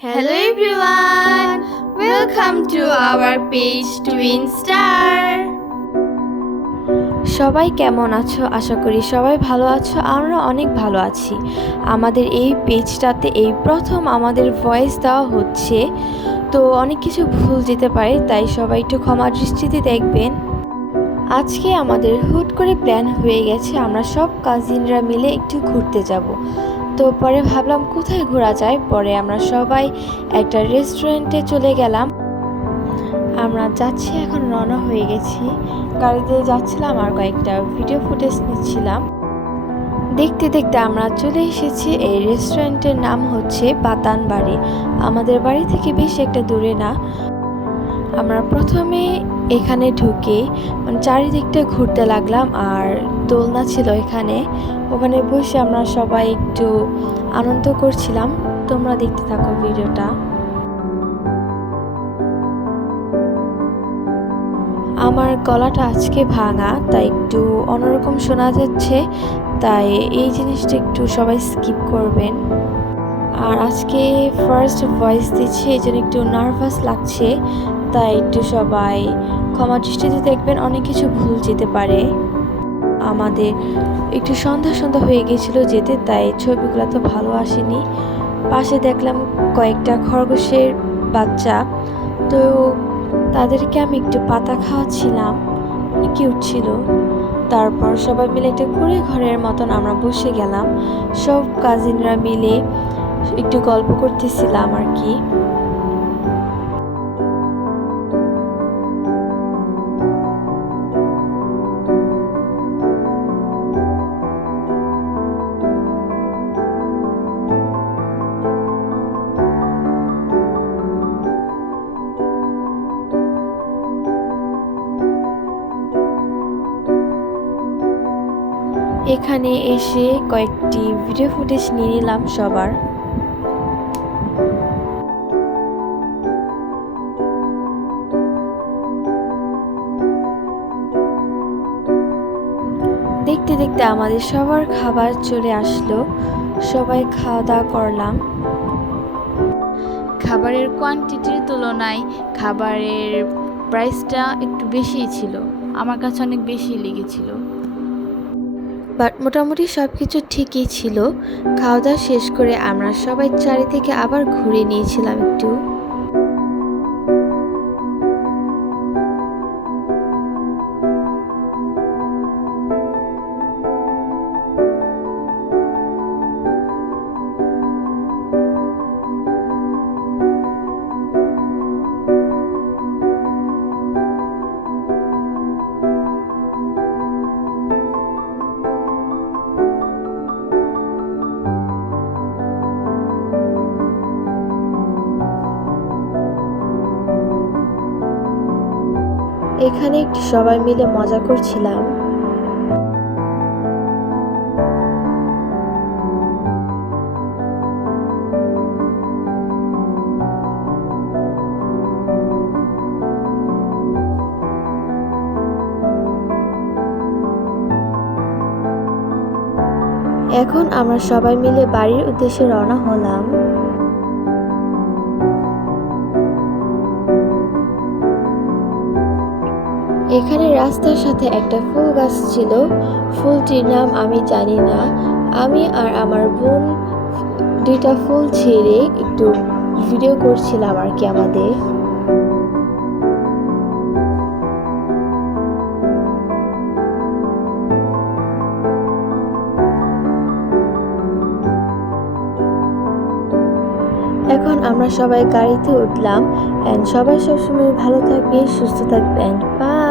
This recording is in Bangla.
Hello everyone, welcome to our page Twin Star. সবাই কেমন আছো? আশা করি সবাই ভালো আছো। আমরা অনেক ভালো আছি। আমাদের এই পেজটাতে এই প্রথম আমাদের ভয়েস দেওয়া হচ্ছে, তো অনেক কিছু ভুল যেতে পারে, তাই সবাই একটু ক্ষমা দৃষ্টিতে দেখবেন। আজকে আমাদের হুট করে প্ল্যান হয়ে গেছে, আমরা সব কাজিনরা মিলে একটু ঘুরতে যাব। তো পরে ভাবলাম কোথায় ঘোরা যায়, পরে আমরা সবাই একটা রেস্টুরেন্টে চলে গেলাম। আমরা যাচ্ছি, এখন রওনা হয়ে গেছি। গাড়িতে যাচ্ছিলাম আর কয়েকটা ভিডিও ফুটেজ নিচ্ছিলাম। দেখতে দেখতে আমরা চলে এসেছি। এই রেস্টুরেন্টের নাম হচ্ছে পাতান বাড়ি। আমাদের বাড়ি থেকে বেশি একটা দূরে না। আমরা প্রথমে এখানে ঢুকে চারিদিকটা ঘুরতে লাগলাম, আর দোলনা ছিল এখানে। ওখানে বসে আমরা সবাই একটু আনন্দ করছিলাম। তোমরা দেখতে থাকো ভিডিওটা। আমার গলাটা আজকে ভাঙা, তাই একটু অন্যরকম শোনা যাচ্ছে, তাই এই জিনিসটা একটু সবাই স্কিপ করবেন। আর আজকে ফার্স্ট ভয়েস দিচ্ছি, এই জন্য একটু নার্ভাস লাগছে, তাই একটু সবাই ক্ষমা দৃষ্টিতে দেখবেন, অনেক কিছু ভুল যেতে পারে। আমাদের একটু সন্ধ্যা সন্ধ্যা হয়ে গেছিলো যেতে, তাই ছবিগুলো তো ভালো আসেনি। পাশে দেখলাম কয়েকটা খরগোশের বাচ্চা, তো তাদেরকে আমি একটু পাতা খাওয়াচ্ছিলাম, কিউট ছিল। তারপর সবাই মিলে একটা কুড়ে ঘরের মতন আমরা বসে গেলাম, সব কাজিনরা মিলে একটু গল্প করতেছিলাম আর কি। এখানে এসে কয়েকটি ভিডিও ফুটেজ নিয়ে নিলাম সবার। দেখতে দেখতে আমাদের সবার খাবার চলে আসলো, সবাই খাওয়া দাওয়া করলাম। খাবারের কোয়ান্টিটির তুলনায় খাবারের প্রাইসটা একটু বেশিই ছিল, আমার কাছে অনেক বেশি লেগেছিল। বাট মোটামুটি সব কিছু ঠিকই ছিল। খাওয়া দাওয়া শেষ করে আমরা সবাই চারিদিকে আবার ঘুরে নিয়েছিলাম একটু। এখানে একটু সবাই মিলে মজা করছিলাম। এখন আমরা সবাই মিলে বাড়ির উদ্দেশ্যে রওনা হলাম। এখানে রাস্তার সাথে একটা ফুল গাছ ছিল, ফুলটির নাম আমি জানি না। আমি আর আমার বোন দুইটা ফুল ছেড়ে একটু ভিডিও করছিলাম আর কি আমাদের। এখন আমরা সবাই গাড়িতে উঠলাম। সবাই সবসময় ভালো থাকবে, সুস্থ থাকবেন। বাই।